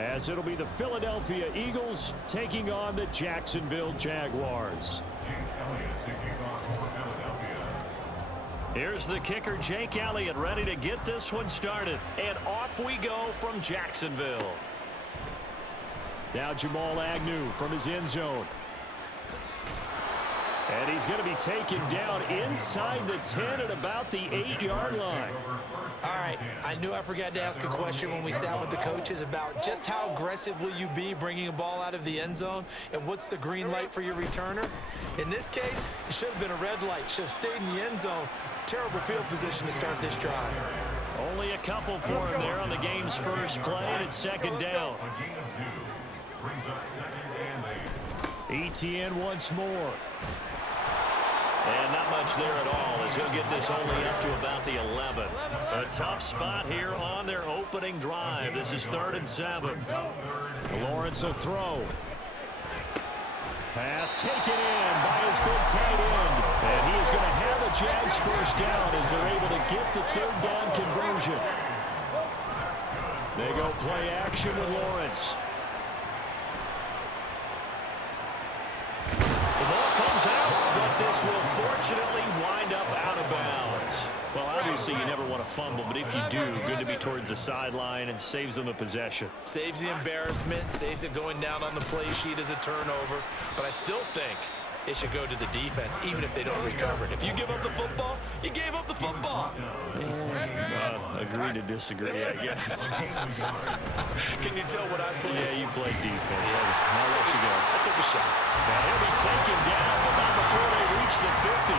as it'll be the Philadelphia Eagles taking on the Jacksonville Jaguars. Here's the kicker, Jake Elliott, ready to get this one started. And off we go from Jacksonville. Now Jamal Agnew from his end zone. And he's going to be taken down inside the 10 at about the 8-yard line. All right, I knew I forgot to ask a question when we sat with the coaches about just how aggressive will you be bringing a ball out of the end zone, and what's the green light for your returner? In this case, it should have been a red light. Should have stayed in the end zone. Terrible field position to start this drive. Only a couple for him there on the game's first play, and it's second down. ETN once more. And not much there at all as he'll get this only up to about the 11. A tough spot here on their opening drive. This is 3rd and 7. Lawrence will throw. Pass taken in by his big tight end. And he is going to have a Jags first down as they're able to get the 3rd down conversion. They go play action with Lawrence. The ball comes out, but this will fortunately wind up out of bounds. Well, obviously you never want to fumble, but if you do, good to be towards the sideline and saves them a possession. Saves the embarrassment, saves it going down on the play sheet as a turnover. But I still think it should go to the defense, even if they don't recover it. If you give up the football, you gave up the football. Agree to disagree, I guess. Can you tell what I played? Yeah, you played defense. I'll let you go. I took a shot. Now he'll be taken down, but not before they reach the 50.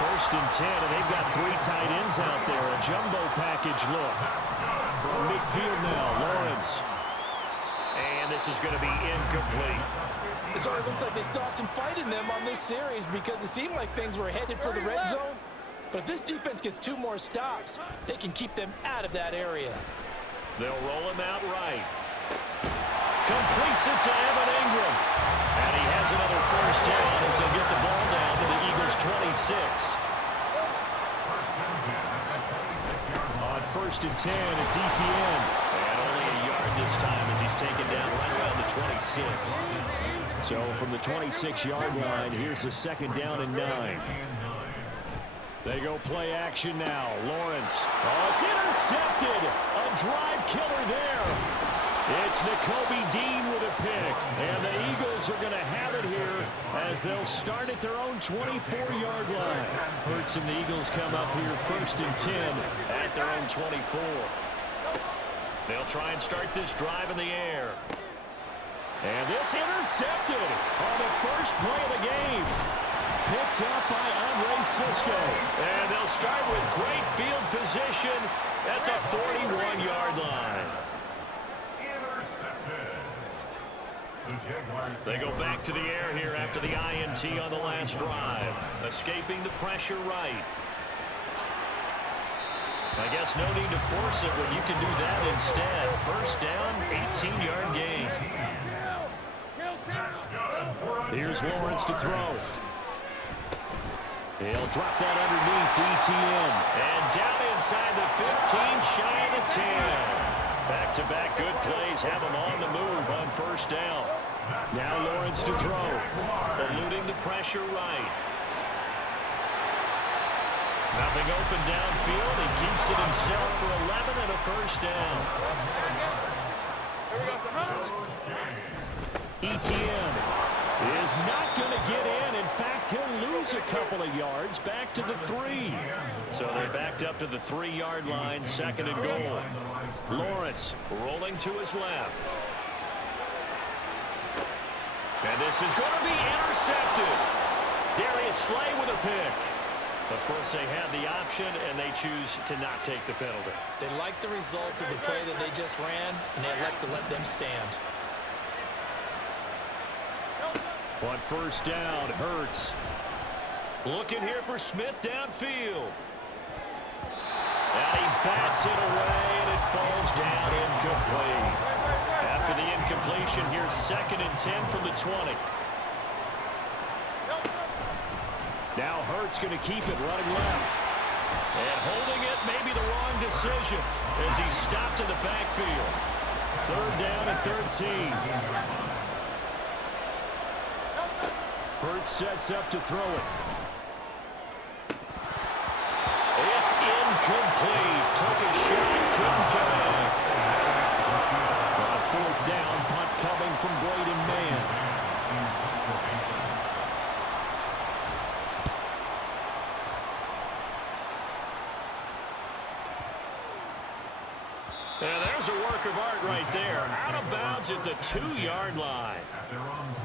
1st and 10, and they've got 3 tight ends out there. A jumbo package look. From midfield now, Lawrence. And this is going to be incomplete. It sort of looks like they still have some fight in them on this series because it seemed like things were headed for the red zone. But if this defense gets 2 more stops, they can keep them out of that area. They'll roll him out right. Completes it to Evan Ingram. And he has another first down as he'll get the ball down to the Eagles' 26. On 1st and 10, it's ETN. And only a yard this time as he's taken down right around the 26. So from the 26-yard line, here's the 2nd down and 9. They go play action now. Lawrence. Oh, it's intercepted. A drive killer there. It's Nakobe Dean with a pick. And the Eagles are going to have it here as they'll start at their own 24-yard line. Hurts and the Eagles come up here 1st and 10 at their own 24. They'll try and start this drive in the air. And this intercepted on the first play of the game. Picked up by Andre Cisco. And they'll start with great field position at the 41-yard line. They go back to the air here after the INT on the last drive. Escaping the pressure right. I guess no need to force it when you can do that instead. First down, 18-yard gain. Here's Lawrence to throw. He'll drop that underneath to ETN. And down inside the 15, shy of the 10. Back-to-back good plays have him on the move on first down. Now Lawrence to throw. Eluding the pressure right. Nothing open downfield. He keeps it himself for 11 and a first down. ETN is not going to get in. In fact, he'll lose a couple of yards back to the 3. So they're backed up to the 3-yard line, 2nd and goal. Lawrence rolling to his left. And this is going to be intercepted. Darius Slay with a pick. Of course, they had the option, and they choose to not take the penalty. They like the results of the play that they just ran, and they elect to let them stand. on first down, Hurts. Looking here for Smith downfield. And he bats it away, and it falls down incomplete. After the incompletion, here's 2nd and 10 from the 20. Now Hurts going to keep it running left. And holding it may be the wrong decision as he's stopped in the backfield. Third down and 13. Hurts sets up to throw it. It's incomplete. Took a shot, couldn't connect. On fourth down, punt coming from Braden Mann. And there's a work of art right there. Out of bounds at the 2-yard line.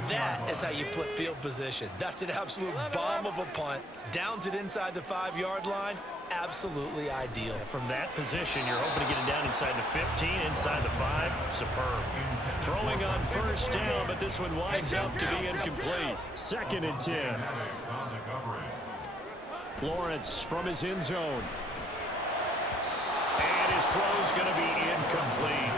That is how you flip field position. That's an absolute bomb of a punt. Downs it inside the 5-yard line. Absolutely ideal. From that position, you're hoping to get it down inside the 15, inside the 5. Superb. Throwing on first down, but this one winds up to be incomplete. Second and 10. Lawrence from his end zone. And his throw's going to be incomplete.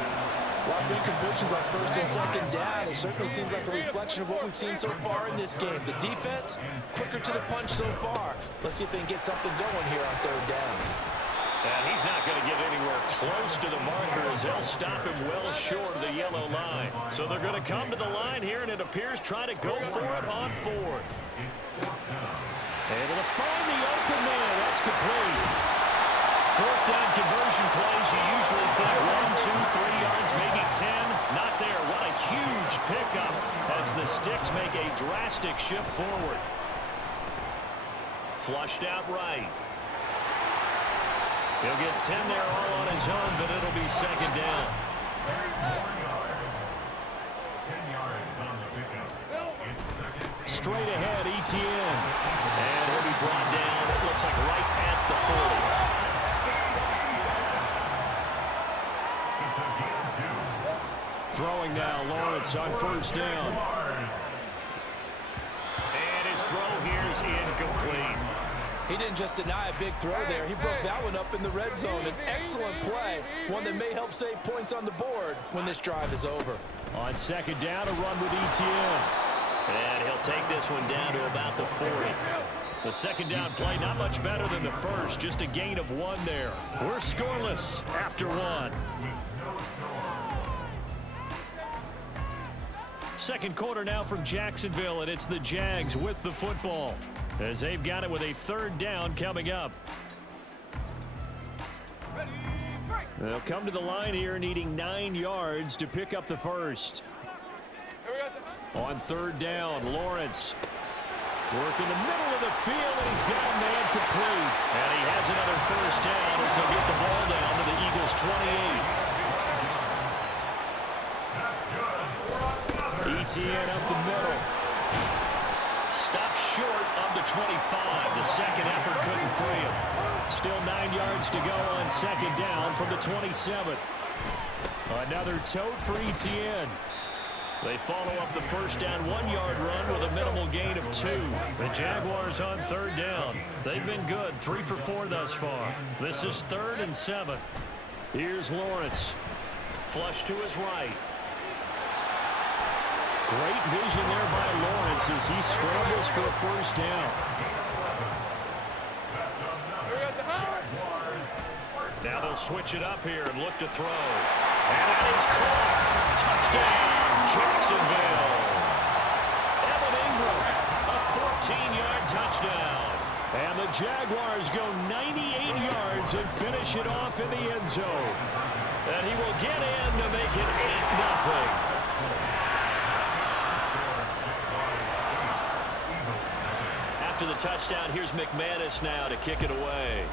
A lot of incompletions on first and second down. It certainly seems like a reflection of what we've seen so far in this game. The defense, quicker to the punch so far. Let's see if they can get something going here on third down. And he's not going to get anywhere close to the marker as they'll stop him well short of the yellow line. So they're going to come to the line here, and it appears try to go for it on fourth. Able to find the open man. That's complete. Fourth down conversion plays, you usually think 1, 2, 3 yards, maybe 10. Not there. What a huge pickup as the Sticks make a drastic shift forward. Flushed out right. He'll get 10 there all on his own, but it'll be second down. Straight ahead, ETN. And he'll be brought down, it looks like right at the 40. Throwing now, Lawrence on first down. And his throw here's incomplete. He didn't just deny a big throw there. He broke that one up in the red zone. An excellent play, one that may help save points on the board when this drive is over. On second down, a run with ETN. And he'll take this one down to about the 40. The second down play not much better than the first, just a gain of 1 there. We're scoreless after 1. Second quarter now from Jacksonville, and it's the Jags with the football as they've got it with a third down coming up. They'll come to the line here needing 9 yards to pick up the first. On third down, Lawrence working the middle of the field, and he's got a man complete. And he has another first down as he'll get the ball down to the Eagles' 28. ETN up the middle. Stopped short of the 25. The second effort couldn't free him. Still 9 yards to go on second down from the 27. Another tote for ETN. They follow up the first down 1-yard run with a minimal gain of 2. The Jaguars on third down. They've been good, 3 for 4 thus far. This is 3rd and 7. Here's Lawrence. Flush to his right. Great vision there by Lawrence as he scrambles for a first down. Now they'll switch it up here and look to throw. And that is caught. Touchdown, Jacksonville. Evan Ingram, a 14-yard touchdown. And the Jaguars go 98 yards and finish it off in the end zone. And he will get in to make it 8-0. After the touchdown, here's McManus now to kick it away.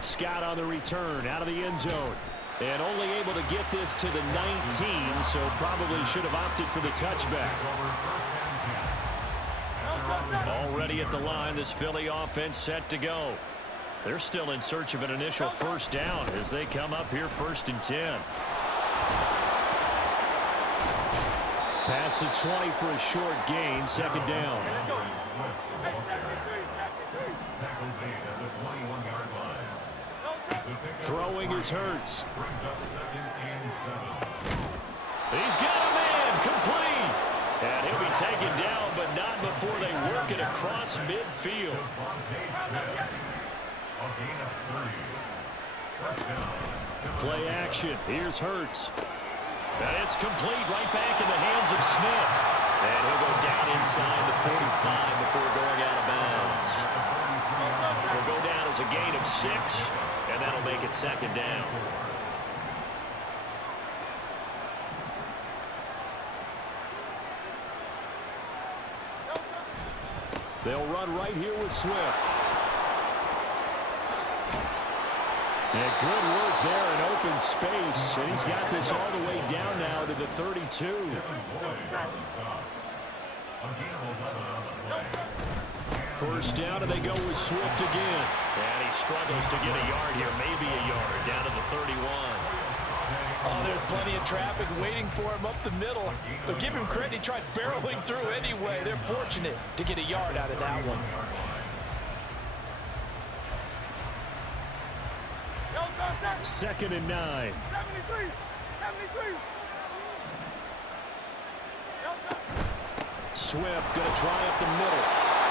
Scott on the return out of the end zone. And only able to get this to the 19, so probably should have opted for the touchback. Already at the line, this Philly offense set to go. They're still in search of an initial first down as they come up here 1st and 10. Pass the 20 for a short gain, second down. Throwing is Hurts. He's got a man complete. And he'll be taken down, but not before they work it across midfield. Play action. Here's Hurts. And it's complete right back in the hands of Smith. And he'll go down inside the 45 before going out of bounds. He'll go down as a gain of 6, and that'll make it second down. They'll run right here with Swift. And good work there in open space. And he's got this all the way down now to the 32. First down, and they go with Swift again. And he struggles to get a yard here, maybe a yard, down to the 31. Oh, there's plenty of traffic waiting for him up the middle. But give him credit, he tried barreling through anyway. They're fortunate to get a yard out of that one. Second and 9. 73. Swift going to try up the middle.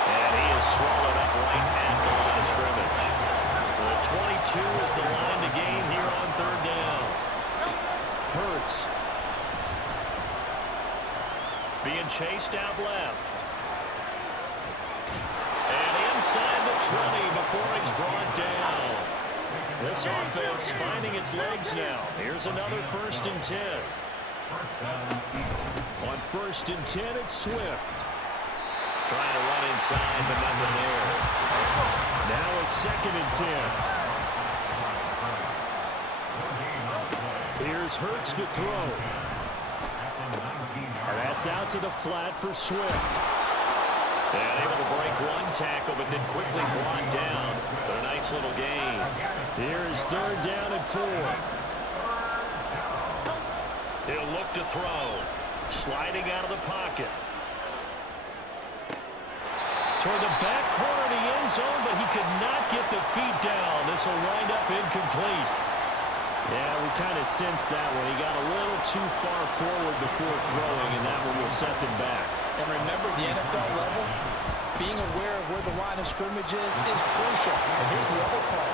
And he is swallowed up right at the line of scrimmage. The 22 is the line to gain here on third down. Hurts. Being chased out left. And inside the 20 before he's brought down. This offense finding its legs now. Here's another 1st and 10. On 1st and 10, it's Swift. Trying to run inside, but nothing there. Now a 2nd and 10. Here's Hurts to throw. That's out to the flat for Swift. And able to break one tackle, but then quickly brought down. But a nice little gain. Here's 3rd down and 4. He'll look to throw. Sliding out of the pocket. Toward the back corner of the end zone, but he could not get the feet down. This will wind up incomplete. Yeah, we kind of sensed that one. He got a little too far forward before throwing, and that one will set them back. And remember, the NFL level, being aware of where the line of scrimmage is crucial. And here's the other part.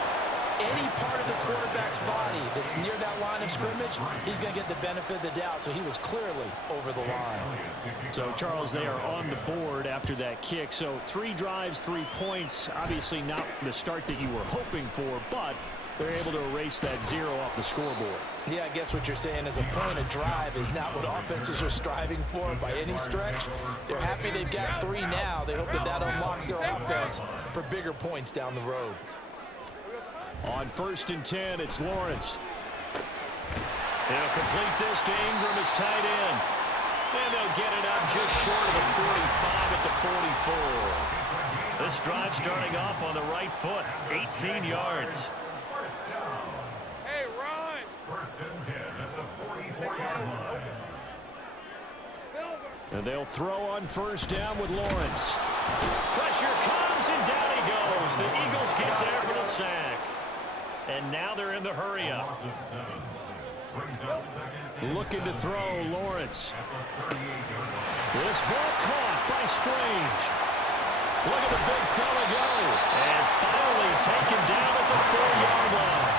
Any part of the quarterback's body that's near that line of scrimmage, he's going to get the benefit of the doubt. So he was clearly over the line. So, Charles, they are on the board after that kick. So 3 drives, 3 points. Obviously not the start that you were hoping for, but they're able to erase that 0 off the scoreboard. Yeah, I guess what you're saying is a point of drive is not what offenses are striving for by any stretch. They're happy they've got 3 now. They hope that unlocks their offense for bigger points down the road. On 1st and 10, it's Lawrence. They'll complete this to Ingram as tight end. And they'll get it up just short of the 45 at the 44. This drive starting off on the right foot, 18 yards. Hey, run! 1st and 10 at the 44-yard line. And they'll throw on 1st down with Lawrence. Pressure comes, and down he goes. The Eagles get there for the sack. And now they're in the hurry-up. Looking to throw, Lawrence. This ball caught by Strange. Look at the big fella go. And finally taken down at the 4-yard line.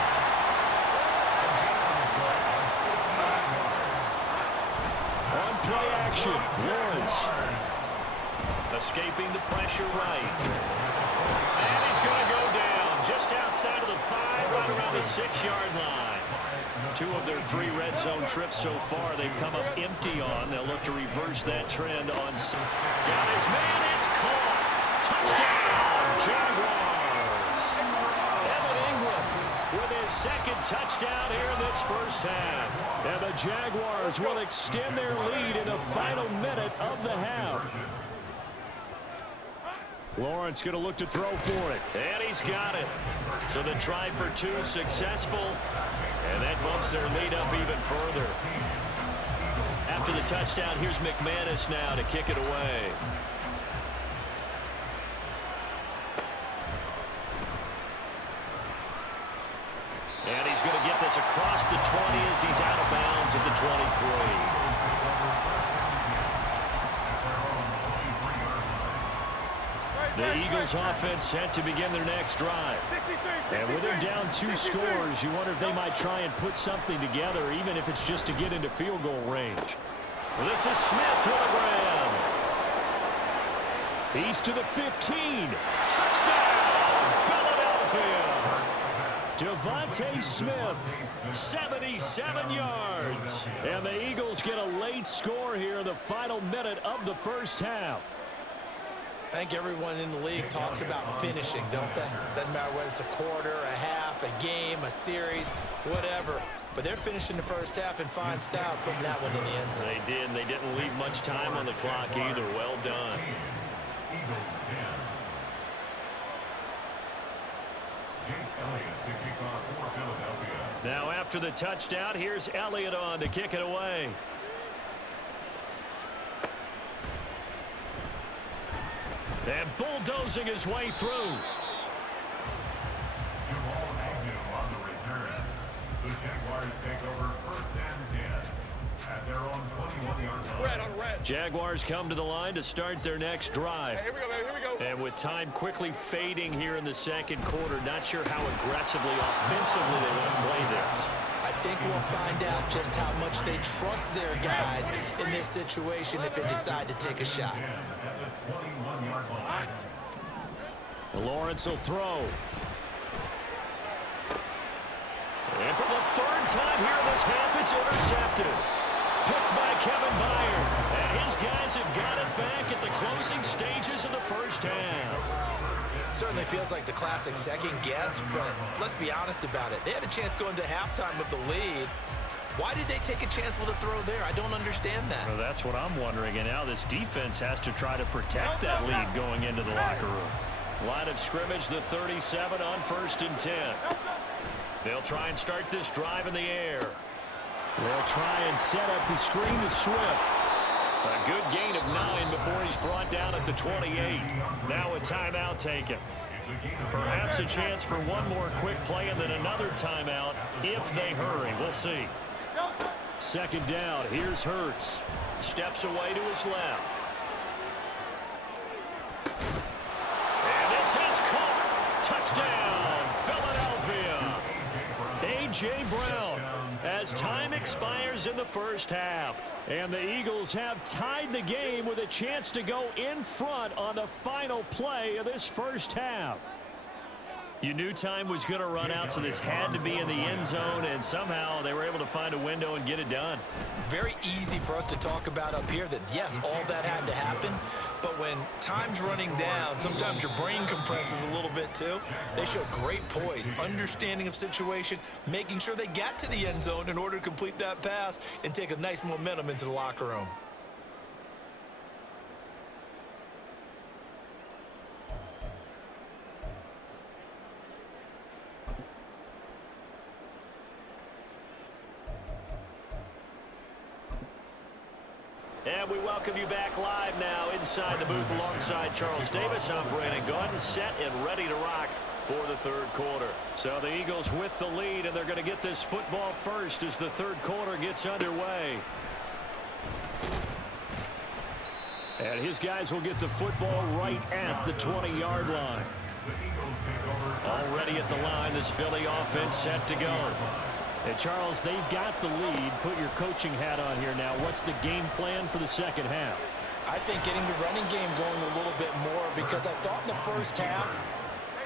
On play action, Lawrence. Escaping the pressure right. And he's going to go down just outside of the 5, right around the 6-yard line. 2 of their 3 red zone trips so far they've come up empty on. They'll look to reverse that trend on. Got his man, it's caught. Touchdown, Jaguars. Evan Ingram with his 2nd touchdown here in this first half. And the Jaguars will extend their lead in the final minute of the half. Lawrence going to look to throw for it. And he's got it. So the try for 2 successful. And that bumps their lead up even further. After the touchdown, here's McManus now to kick it away. And he's going to get this across the 20 as he's out of bounds at the 23. The Eagles offense set to begin their next drive. And with them down 2 scores, you wonder if they might try and put something together, even if it's just to get into field goal range. This is Smith with a grab. He's to the 15. Touchdown, Philadelphia. Devontae Smith, 77 yards. And the Eagles get a late score here in the final minute of the first half. I think everyone in the league talks about finishing, don't they? Doesn't matter whether it's a quarter, a half, a game, a series, whatever. But they're finishing the first half in fine style, putting that one in the end zone. They did, and they didn't leave much time on the clock either. Well done. Eagles 10. Jake Elliott to kick off for Philadelphia. Now after the touchdown, here's Elliott on to kick it away. And bulldozing his way through. Jamal Agnew on the return. The Jaguars take over 1st and 10 at their own 21-yard line. Red on red. Jaguars come to the line to start their next drive. Hey, here we go, baby. Here we go. And with time quickly fading here in the second quarter, not sure how aggressively, offensively they want to play this. I think we'll find out just how much they trust their guys in this situation if they decide to take a shot. At the 21-yard line. Lawrence will throw. And for the 3rd time here in this half, it's intercepted. Picked by Kevin Byard. And his guys have got it back at the closing stages of the first half. Certainly feels like the classic second guess, but let's be honest about it. They had a chance going to halftime with the lead. Why did they take a chance with a throw there? I don't understand that. Well, that's what I'm wondering. And now this defense has to try to protect that lead going into the locker room. Line of scrimmage, the 37 on 1st and 10. They'll try and start this drive in the air. They'll try and set up the screen to Swift. A good gain of 9 before he's brought down at the 28. Now a timeout taken. Perhaps a chance for one more quick play and then another timeout if they hurry. We'll see. 2nd down. Here's Hurts. Steps away to his left. And this is caught. Touchdown, Philadelphia. A.J. Brown as time expires in the first half. And the Eagles have tied the game with a chance to go in front on the final play of this first half. You knew time was going to run out, so this had to be in the end zone, and somehow they were able to find a window and get it done. Very easy for us to talk about up here that, yes, all that had to happen, but when time's running down, sometimes your brain compresses a little bit too. They show great poise, understanding of situation, making sure they got to the end zone in order to complete that pass and take a nice momentum into the locker room. And we welcome you back live now inside the booth alongside Charles Davis. I'm Brandon Gaudin, set and ready to rock for the 3rd quarter. So the Eagles with the lead, and they're going to get this football first as the 3rd quarter gets underway. And his guys will get the football right at the 20-yard line. Already at the line, this Philly offense set to go. And Charles, they've got the lead. Put your coaching hat on here now. What's the game plan for the second half? I think getting the running game going a little bit more, because I thought in the first half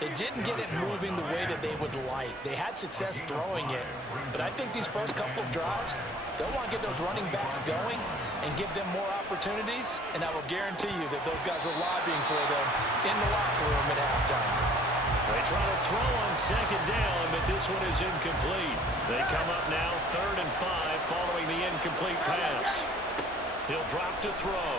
it didn't get it moving the way that they would like. They had success throwing it, but I think these first couple of drives, they'll want to get those running backs going and give them more opportunities, and I will guarantee you that those guys were lobbying for them in the locker room at halftime. They try to throw on 2nd down, but this one is incomplete. They come up now 3rd and 5 following the incomplete pass. He'll drop to throw.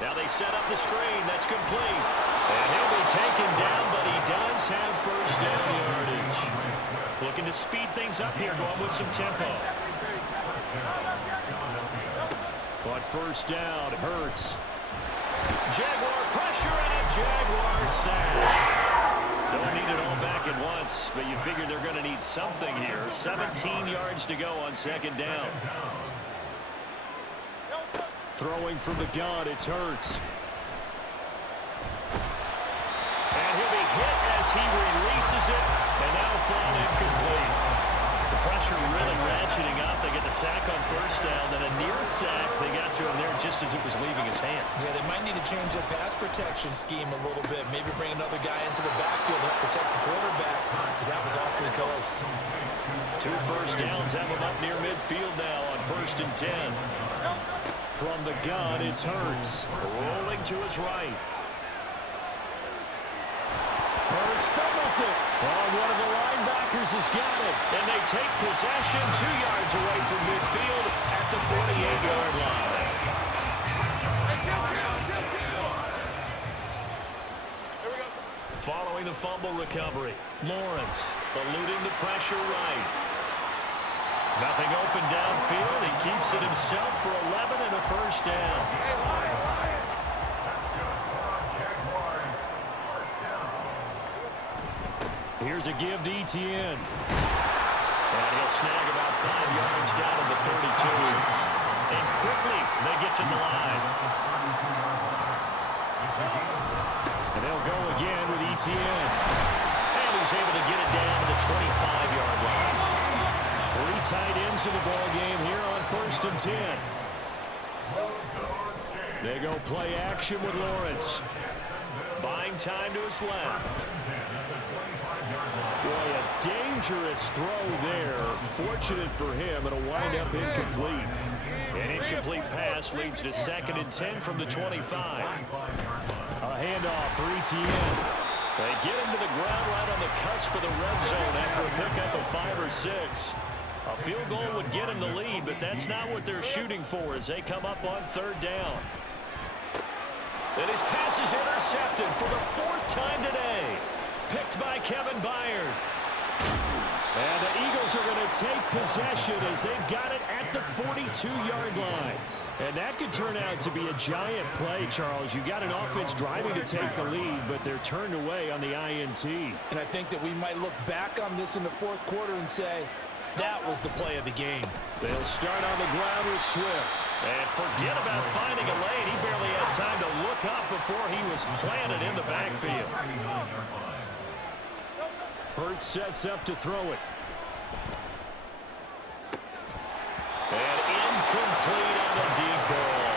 Now they set up the screen. That's complete. And he'll be taken down, but he does have 1st down yardage. Looking to speed things up here, going with some tempo. On 1st down, Hurts. Jaguar pressure and a Jaguar sack. Don't need it all back at once, but you figure they're going to need something here. 17 yards to go on 2nd down. Throwing from the gun, it's Hurts. he releases it, and that'll fall incomplete. The pressure really ratcheting up. They get the sack on first down, then a near sack. They got to him there just as it was leaving his hand. Yeah, they might need to change their pass protection scheme a little bit. Maybe bring another guy into the backfield to help protect the quarterback, because that was awfully close. 2 first downs have them up near midfield now on 1st and 10. From the gun, it's Hurts. Rolling to his right. Hurts fumbles it. Oh, one of the linebackers has got it. And they take possession 2 yards away from midfield at the 48-yard line. Following the fumble recovery, Lawrence eluding the pressure right. Nothing open downfield. He keeps it himself for 11 and a first down. Here's a give to Etienne. And he'll snag about 5 yards down to the 32. And quickly they get to the line. And they'll go again with Etienne. And he's able to get it down to the 25-yard line. 3 tight ends in the ball game here on 1st and 10. They go play action with Lawrence. Buying time to his left. Boy, a dangerous throw there. Fortunate for him, it'll wind up incomplete. An incomplete pass leads to 2nd and 10 from the 25. A handoff for Etienne. They get him to the ground right on the cusp of the red zone after a pickup of 5 or 6. A field goal would get him the lead, but that's not what they're shooting for as they come up on 3rd down. And his pass is intercepted for the 4th time today. Picked by Kevin Byard. And the Eagles are going to take possession as they've got it at the 42-yard line. And that could turn out to be a giant play, Charles. You got an offense driving to take the lead, but they're turned away on the INT. And I think that we might look back on this in the 4th quarter and say, that was the play of the game. They'll start on the ground with Swift. And forget about finding a lane. He barely had time to look up before he was planted in the backfield. Hurts sets up to throw it. And incomplete on the deep ball.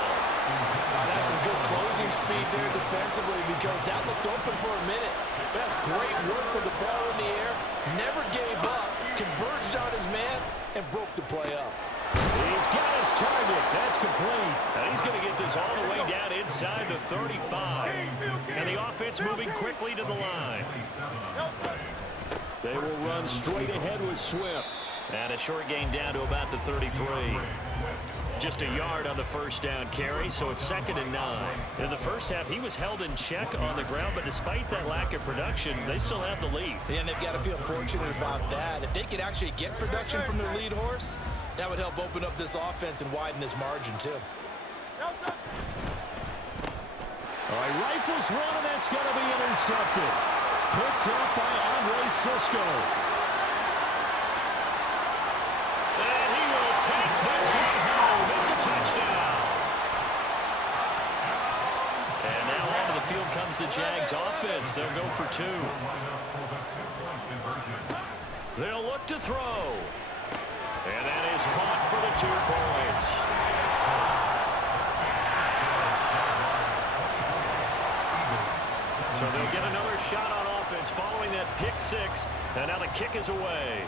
That's some good closing speed there defensively because that looked open for a minute. That's great work with the ball in the air. Never gave up. Converged on his man and broke the play up. He's got his target. That's complete. And he's going to get this all the way down inside the 35. And the offense moving quickly to the line. They will run straight ahead with Swift. And a short gain down to about the 33. Just a yard on the 1st down carry, so it's 2nd and 9. In the first half, he was held in check on the ground, but despite that lack of production, they still have the lead. And they've got to feel fortunate about that. If they could actually get production from their lead horse, that would help open up this offense and widen this margin, too. All right, rifles one, and that's going to be intercepted. Picked up by Andre Sisco. And he will take this one home. It's a touchdown. And now onto the field comes the Jags offense. They'll go for 2. They'll look to throw. And that is caught for the 2 points. So they'll get another shot on offense following that pick 6. And now the kick is away.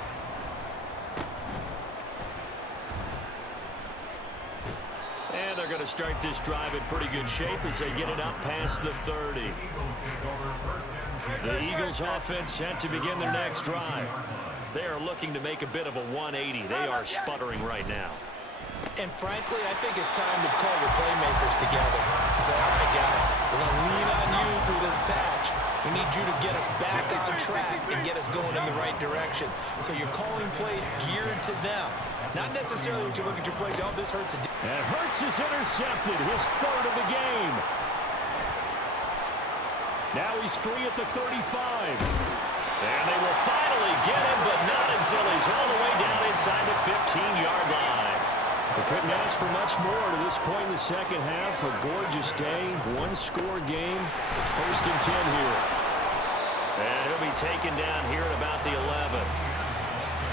And they're going to start this drive in pretty good shape as they get it up past the 30. The Eagles offense set to begin their next drive. They are looking to make a bit of a 180. They are sputtering right now. And frankly, I think it's time to call your playmakers together and say, all right, guys, we're going to lean on you through this patch. We need you to get us back on track and get us going in the right direction. So you're calling plays geared to them. Not necessarily when you look at your plays, oh, this hurts. And Hurts is intercepted, his 3rd of the game. Now he's free at the 35. And they will finally get him, but not until he's all the way down inside the 15-yard line. They couldn't ask for much more to this point in the second half. A gorgeous day, 1-score game. 1st and 10 here. And he'll be taken down here at about the 11.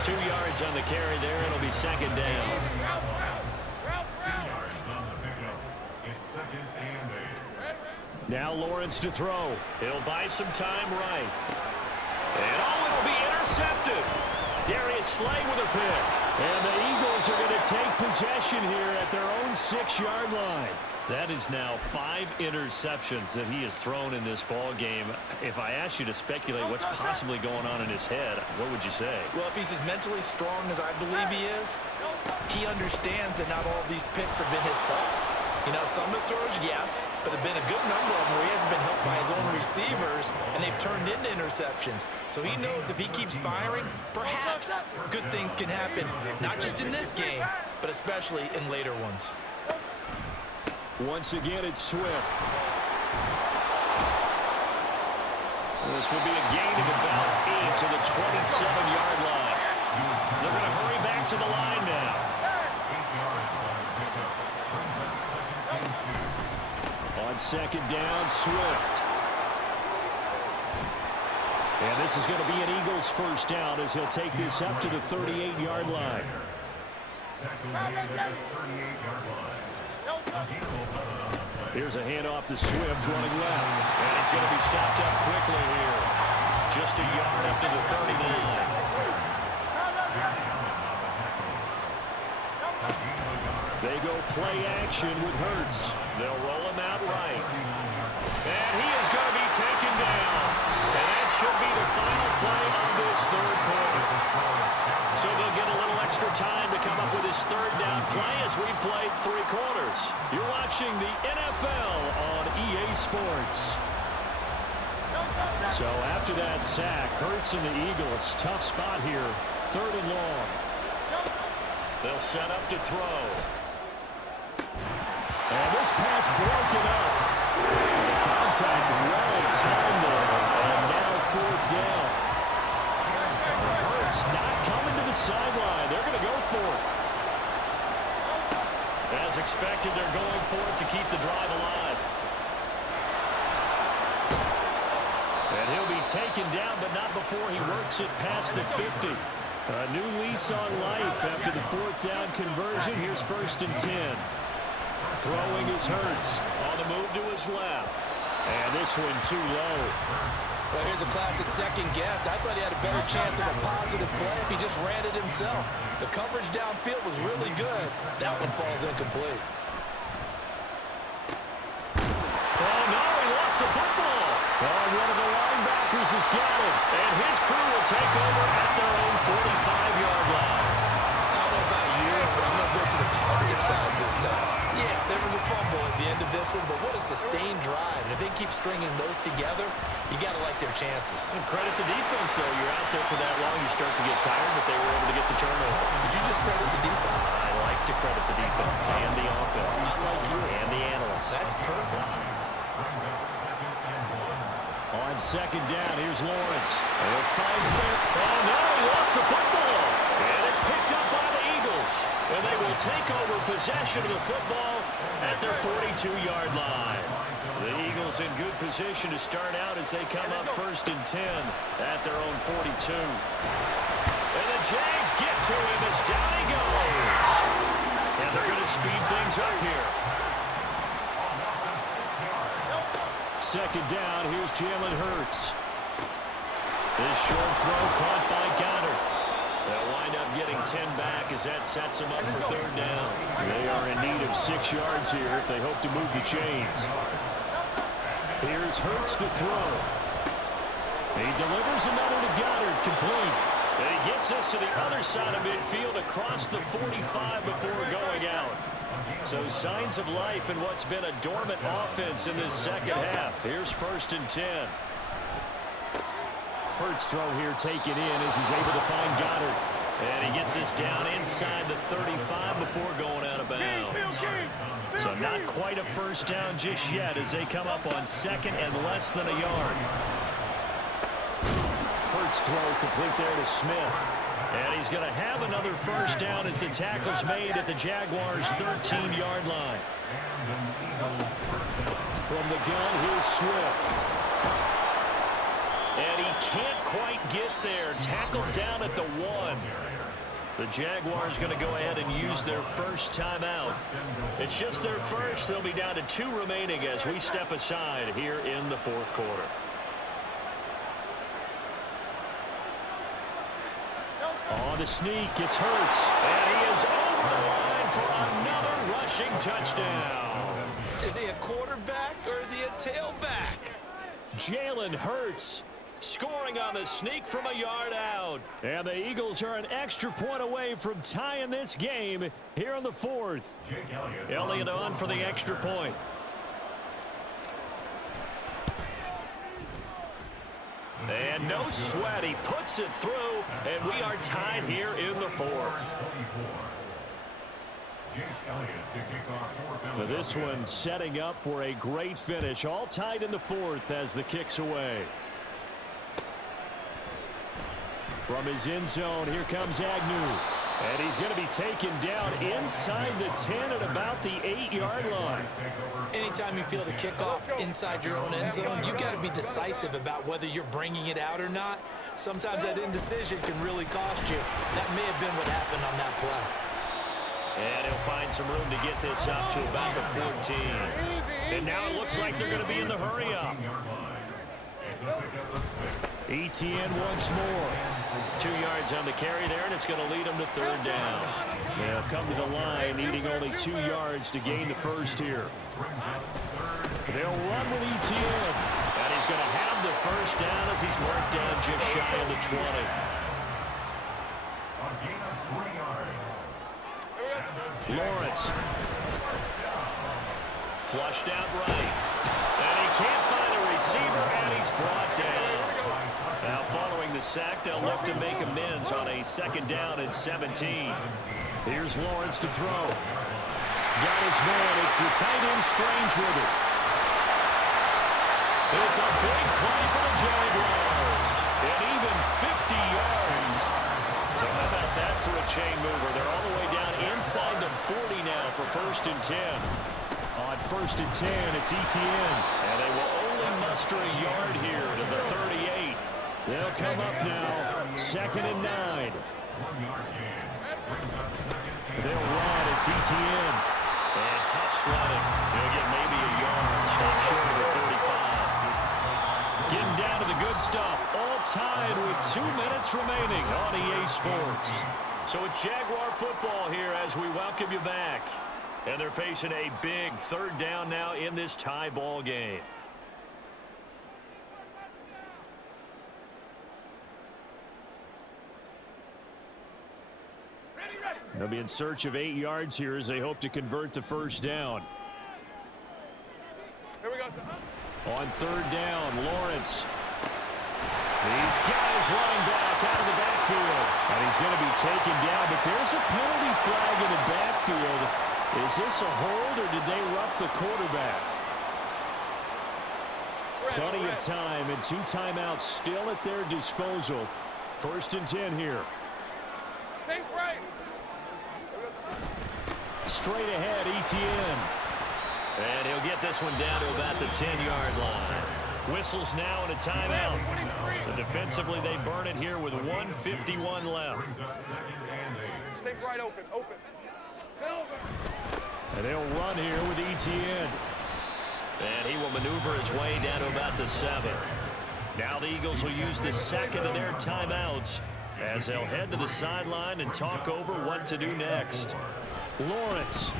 2 yards on the carry there. It'll be second down. 2 yards on the pickup. It's second and 8. Now Lawrence to throw. He'll buy some time right. And it'll be intercepted. Darius Slay with a pick. And the Eagles are going to take possession here at their own 6-yard line. That is now 5 interceptions that he has thrown in this ball game. If I asked you to speculate what's possibly going on in his head, what would you say? Well, if he's as mentally strong as I believe he is, he understands that not all of these picks have been his fault. You know, some of the throws, yes, but there have been a good number of them where he hasn't been helped by his own receivers, and they've turned into interceptions. So he knows if he keeps firing, perhaps good things can happen, not just in this game, but especially in later ones. Once again, it's Swift. This will be a gain of about 8 to the 27-yard line. They're going to hurry back to the line now. 8 yards on the pickup. Brings up second and 2. On second down, Swift. And this is going to be an Eagles first down as he'll take this up to the 38-yard line. Tackle made at the 38-yard line. Here's a handoff to Swift running left. And he's going to be stopped up quickly here. Just a yard up to the 39. They go play action with Hurts. They'll roll him out right. And he is going to be taken down. And that should be the final play of this third quarter. So they'll get a little extra time to come up with his third down play as we've played 3 quarters. You're watching the NFL on EA Sports. So after that sack, Hurts and the Eagles, tough spot here. 3rd and long. They'll set up to throw. And this pass broken up. The contact well timed there. And now 4th down. Hurts not coming to the sideline. They're going to go for it. As expected, they're going for it to keep the drive alive. And he'll be taken down, but not before he works it past the 50. A new lease on life after the 4th down conversion. Here's 1st and 10. Throwing is Hurts. On the move to his left. And this one too low. Well, here's a classic second guess. I thought he had a better chance of a positive play if he just ran it himself. The coverage downfield was really good. That one falls incomplete. Oh, no, he lost the football. Oh, one of the linebackers has got it. And his crew will take over at their own 45-yard line. I don't know about you, but I'm going to go to the positive side this time. Yeah, there was a fumble at the end of this one, but what a sustained drive. And if they keep stringing those together, you got to like their chances. And credit the defense, though. You're out there for that long, you start to get tired, but they were able to get the turnover. Did you just credit the defense? I like to credit the defense and the offense. Not like you. And the analysts. That's perfect. On second down, here's Lawrence. They'll find fair. Oh, no, he lost the football. And it's picked up by the Eagles. And they will take over possession of the football at their 42-yard line. The Eagles in good position to start out as they come up 1st and 10 at their own 42. And the Jags get to him as down he goes. And they're going to speed things up here. Second down, here's Jalen Hurts. This short throw caught by Goddard. They'll wind up getting 10 back as that sets them up for 3rd down. They are in need of 6 yards here if they hope to move the chains. Here's Hurts to throw. He delivers another to Goddard, complete. And he gets us to the other side of midfield across the 45 before going out. So signs of life in what's been a dormant offense in this second half. Here's 1st and 10. Hurts throw here taken in as he's able to find Goddard. And he gets this down inside the 35 before going out of bounds. So not quite a first down just yet as they come up on 2nd and less than a yard. Hurts throw complete there to Smith. And he's going to have another first down as the tackle's made at the Jaguars' 13-yard line. From the gun, here's Swift. And he can't quite get there. Tackled down at the 1. The Jaguars going to go ahead and use their first timeout. It's just their first. They'll be down to 2 remaining as we step aside here in the fourth quarter. On the sneak, it's Hurts. And he is over the line for another rushing touchdown. Is he a quarterback or is he a tailback? Jalen Hurts scoring on the sneak from a yard out. And the Eagles are an extra point away from tying this game here in the fourth. Elliott on for the extra point. And no sweat. He puts it through, and we are tied here in the fourth. Now this one setting up for a great finish. All tied in the fourth as the kick's away. From his end zone, here comes Agnew. And he's going to be taken down inside the 10 at about the 8-yard line. Anytime you feel the kickoff inside your own end zone, you've got to be decisive about whether you're bringing it out or not. Sometimes that indecision can really cost you. That may have been what happened on that play. And he'll find some room to get this up to about the 14. And now it looks like they're going to be in the hurry-up. ETN once more. 2 yards on the carry there, and it's going to lead them to third down. They'll come to the line, needing only 2 yards to gain the first here. They'll run with ETN. And he's going to have the first down as he's marked down just shy of the 20. Lawrence. Flushed out right. And he can't find a receiver, and he's brought down. Now following the sack, they'll look to make amends on a second down and 17. Here's Lawrence to throw. Got his man. It's the tight end Strange with it. It's a big play for the Jaguars. And even 50 yards. So how about that for a chain mover? They're all the way down inside the 40 now for 1st and 10. On 1st and 10, it's ETN. And they will only muster a yard here to the 38. They'll come up now, 2nd and 9. They'll run, it's ETN. And tough sledding. He'll get maybe a yard. Stop short of the 35. Getting down to the good stuff. All tied with 2 minutes remaining on EA Sports. So it's Jaguar football here as we welcome you back. And they're facing a big third down now in this tie ball game. They'll be in search of 8 yards here as they hope to convert the first down. Here we go. On 3rd down, Lawrence. These guys running back out of the backfield. And he's going to be taken down, but there's a penalty flag in the backfield. Is this a hold or did they rough the quarterback? Plenty of time and 2 timeouts still at their disposal. 1st and 10 here. Sink right. Straight ahead, ETN. And he'll get this one down to about the 10-yard line. Whistles now and a timeout. So defensively, they burn it here with 1:51 left. Sink right open. Open. And they'll run here with ETN. And he will maneuver his way down to about the 7. Now the Eagles will use the second of their timeouts as they'll head to the sideline and talk over what to do next. Lawrence.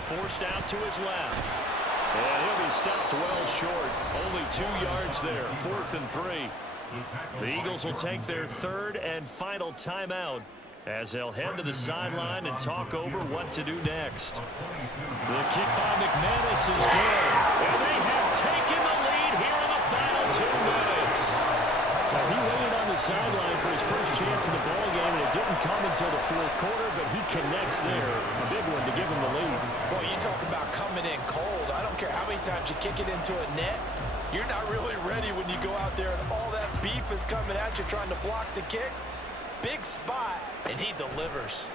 Forced out to his left. And he'll be stopped well short. Only 2 yards there. 4th and 3. The Eagles will take their third and final timeout as they'll head to the sideline and talk over what to do next. The kick by McManus is good. And they have taken the lead here in the final 2 minutes. So he waited on the sideline for his first chance in the ballgame, and it didn't come until the 4th quarter, but he connects there. A big one to give him the lead. Boy, you talk about coming in cold. I don't care how many times you kick it into a net. You're not really ready when you go out there and all that beef is coming at you trying to block the kick. Big spot, and he delivers.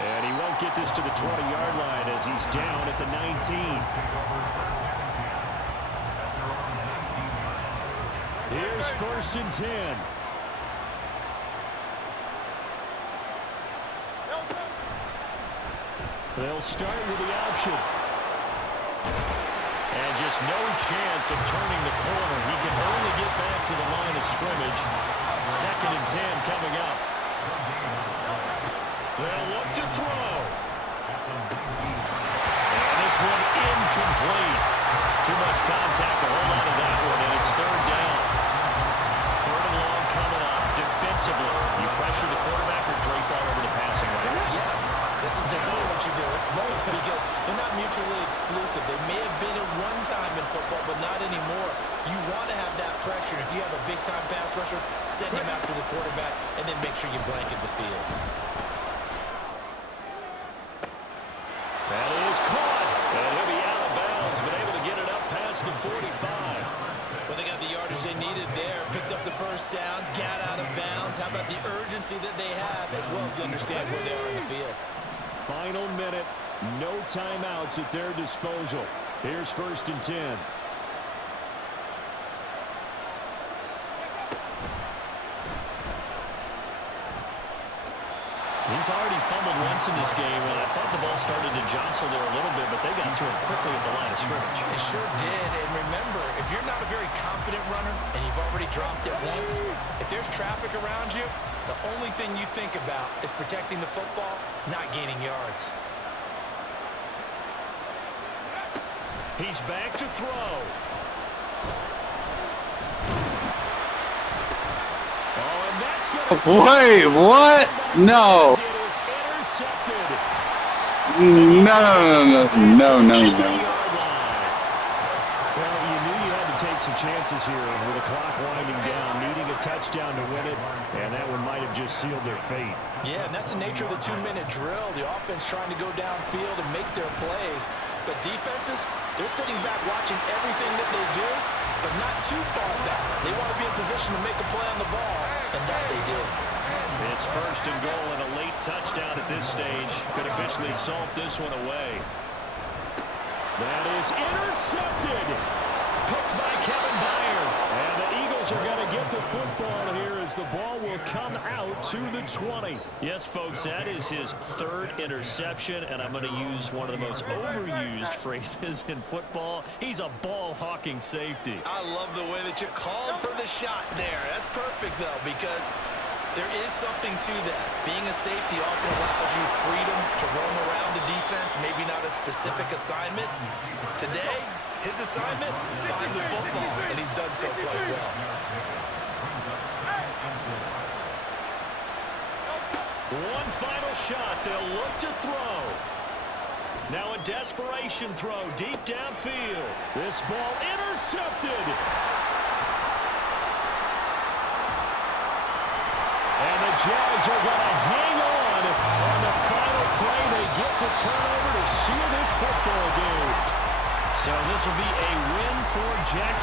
And he won't get this to the 20-yard line as he's down at the 19. Here's 1st and 10. They'll start with the option. And just no chance of turning the corner. He can only get back to the line of scrimmage. 2nd and 10 coming up. They'll look to throw. And this one incomplete. Too much contact to hold on to that one, and it's 3rd down. 3rd and long coming up. Defensively, you pressure the quarterback or drape all over the passing lane? Yes, that's exactly what you do. It's both because they're not mutually exclusive. They may have been at one time in football, but not anymore. You want to have that pressure. If you have a big-time pass rusher, send him after the quarterback, and then make sure you blanket the field. That is caught. And he'll be out of bounds, but able to get it up past the 45. Well, they got the yardage they needed there. Picked up the 1st down, got out of bounds. How about the urgency that they have, as well as you understand where they are in the field? Final minute. No timeouts at their disposal. Here's 1st and 10. He's already fumbled once in this game, and I thought the ball started to jostle there a little bit, but they got to him quickly at the line of scrimmage. It sure did, and remember, if you're not a very confident runner and you've already dropped it once, if there's traffic around you, the only thing you think about is protecting the football, not gaining yards. He's back to throw. Oh, and that's going to... Wait, what? No. It is intercepted. No. Well, you knew you had to take some chances here with the clock winding down, needing a touchdown to win it, and that one might have just sealed their fate. Yeah, and that's the nature of the 2-minute drill. The offense trying to go downfield and make their plays. But defenses, they're sitting back watching everything that they do, but not too far back. They want to be in position to make a play on the ball, and that they did. It's 1st and goal and a late touchdown at this stage. Could officially salt this one away. That is intercepted. Picked by Kevin Byard. And the Eagles are going to get the football here as the ball will come out to the 20. Yes, folks, that is his 3rd interception, and I'm going to use one of the most overused phrases in football. He's a ball-hawking safety. I love the way that you called for the shot there. That's perfect, though, because there is something to that. Being a safety often allows you freedom to roam around the defense, maybe not a specific assignment. Today, his assignment, find the football, and he's done so quite well. One final shot. They'll look to throw. Now a desperation throw deep downfield. This ball intercepted. And the Jags are going to hang on the final play. They get the turnover to seal this football game. So this will be a win for Jackson.